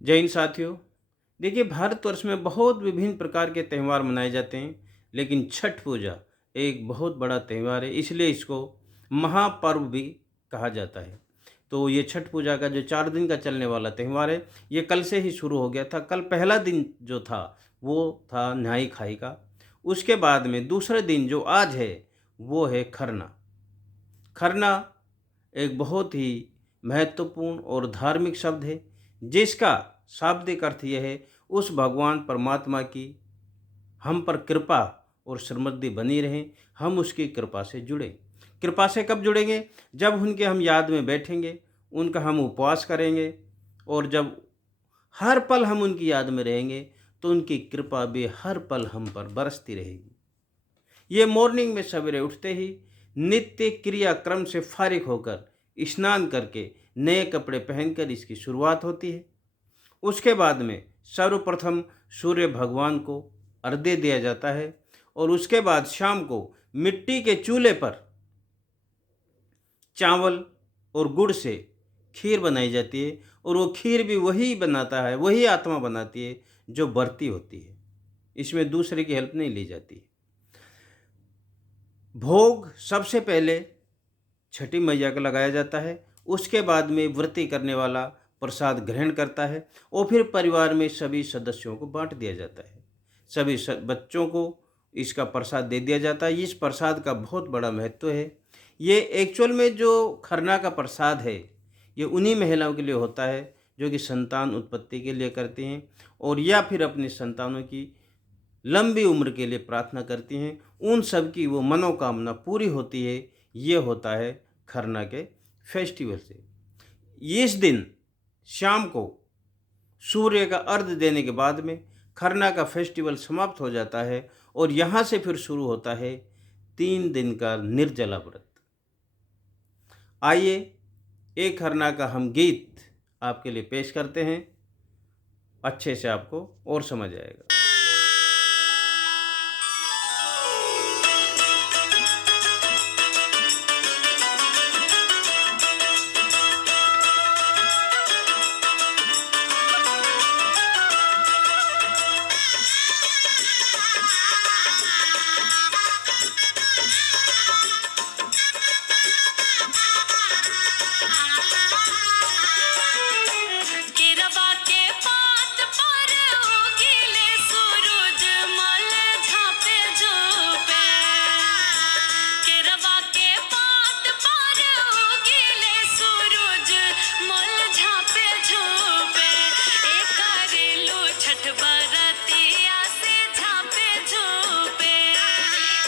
जय हिंद साथियों। देखिए, भारतवर्ष में बहुत विभिन्न प्रकार के त्यौहार मनाए जाते हैं, लेकिन छठ पूजा एक बहुत बड़ा त्यौहार है, इसलिए इसको महापर्व भी कहा जाता है। तो ये छठ पूजा का जो 4 दिन का चलने वाला त्यौहार है, ये कल से ही शुरू हो गया था। कल पहला दिन जो था, वो था नहाई-खाई का। उसके बाद में दूसरे दिन जो आज है, वो है खरना। खरना एक बहुत ही महत्वपूर्ण और धार्मिक शब्द है, जिसका शाब्दिक अर्थ यह है, उस भगवान परमात्मा की हम पर कृपा और समृद्धि बनी रहे, हम उसकी कृपा से जुड़े। कृपा से कब जुड़ेंगे? जब उनके हम याद में बैठेंगे, उनका हम उपवास करेंगे, और जब हर पल हम उनकी याद में रहेंगे, तो उनकी कृपा भी हर पल हम पर बरसती रहेगी। ये मॉर्निंग में सवेरे उठते ही नित्य क्रिया क्रम से फारिग होकर स्नान करके नए कपड़े पहनकर इसकी शुरुआत होती है। उसके बाद में सर्वप्रथम सूर्य भगवान को अर्घ्य दिया जाता है, और उसके बाद शाम को मिट्टी के चूल्हे पर चावल और गुड़ से खीर बनाई जाती है, और वो खीर भी वही बनाता है, वही आत्मा बनाती है जो व्रती होती है। इसमें दूसरे की हेल्प नहीं ली जाती। भोग सबसे पहले छठी मैया को लगाया जाता है। उसके बाद में व्रती करने वाला प्रसाद ग्रहण करता है, और फिर परिवार में सभी सदस्यों को बांट दिया जाता है। सभी बच्चों को इसका प्रसाद दे दिया जाता है। इस प्रसाद का बहुत बड़ा महत्व है। ये एक्चुअल में जो खरना का प्रसाद है, ये उन्हीं महिलाओं के लिए होता है जो कि संतान उत्पत्ति के लिए करती हैं, और या फिर अपने संतानों की लंबी उम्र के लिए प्रार्थना करती हैं। उन सब की वो मनोकामना पूरी होती है। ये होता है खरना के फेस्टिवल से। इस दिन शाम को सूर्य का अर्घ्य देने के बाद में खरना का फेस्टिवल समाप्त हो जाता है, और यहाँ से फिर शुरू होता है 3 दिन का निर्जला व्रत। आइए, एक खरना का हम गीत आपके लिए पेश करते हैं, अच्छे से आपको और समझ आएगा। केरवा के पात पर उगीले सूरज मल झाँपे झोपे। केरवा के पात पर उगीले सूरज मल झाँपे झोपे। एक करेलू छठ बरतिया से झाँपे झोपे।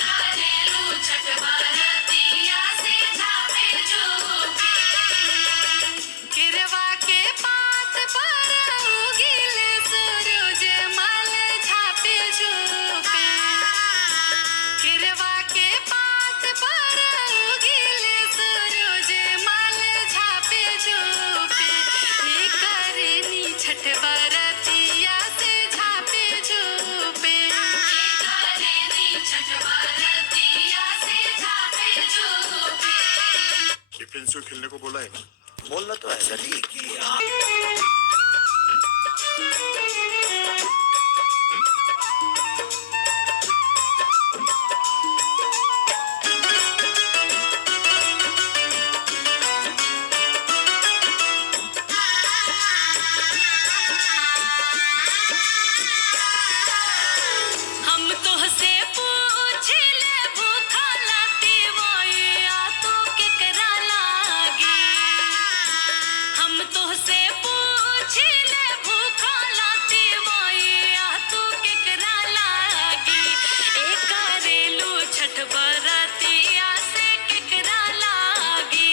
करेलू छठ बरतिया से झाँपे झोपे। केरवा के पात पर उगीले सूरज मल झाँपे झोपे। केरवा के पात पर उगीले सूरज मल झाँपे झोपे। हे करनी छठ बरतिया से झाँपे झोपे। हे करनी छठ बरतिया से झाँपे झोपे। ये प्रिंस को खेलने को बोला है ना? बोलना तो है गली। हम तोहसे पूछिले भूखा लाती मोइया तो केकरा लागे। हम तोहसे पूछिले भूखा लाती मोइया तो केकरा लागे। ए करेलू छठ बरतिया से केकरा लागे।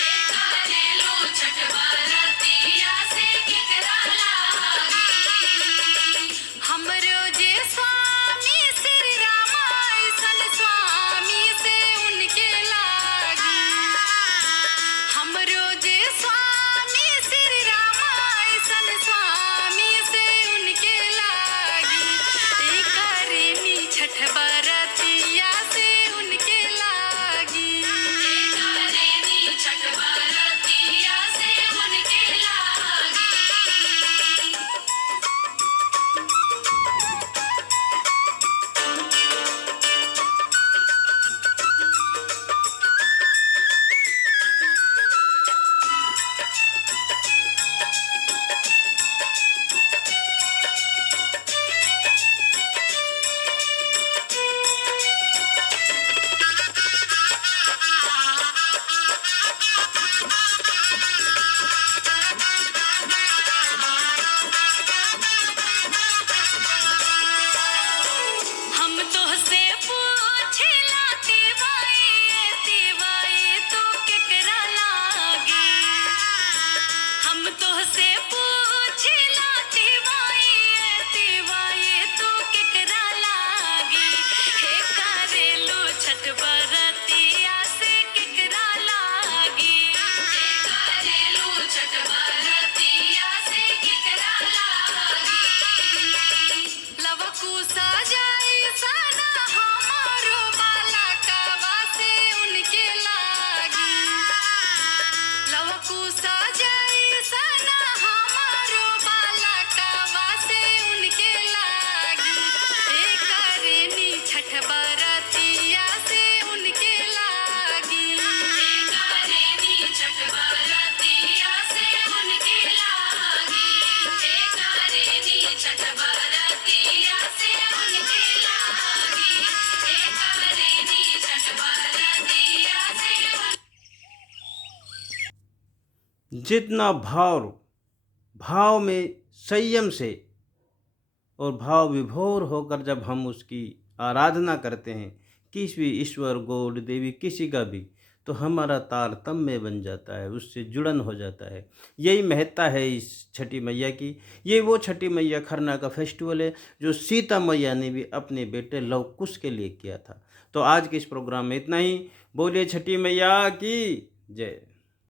ए करेलू छठ बरतिया से केकरा जितना भाव में संयम से और भाव विभोर होकर जब हम उसकी आराधना करते हैं, किसी भी ईश्वर, गॉड, देवी, किसी का भी, तो हमारा तारतम्य बन जाता है, उससे जुड़न हो जाता है। यही महत्ता है इस छठी मैया की। ये वो छठी मैया खरना का फेस्टिवल है जो सीता मैया ने भी अपने बेटे लव कुश के लिए किया था। तो आज के इस प्रोग्राम में इतना ही। बोलिए छठी मैया की जय।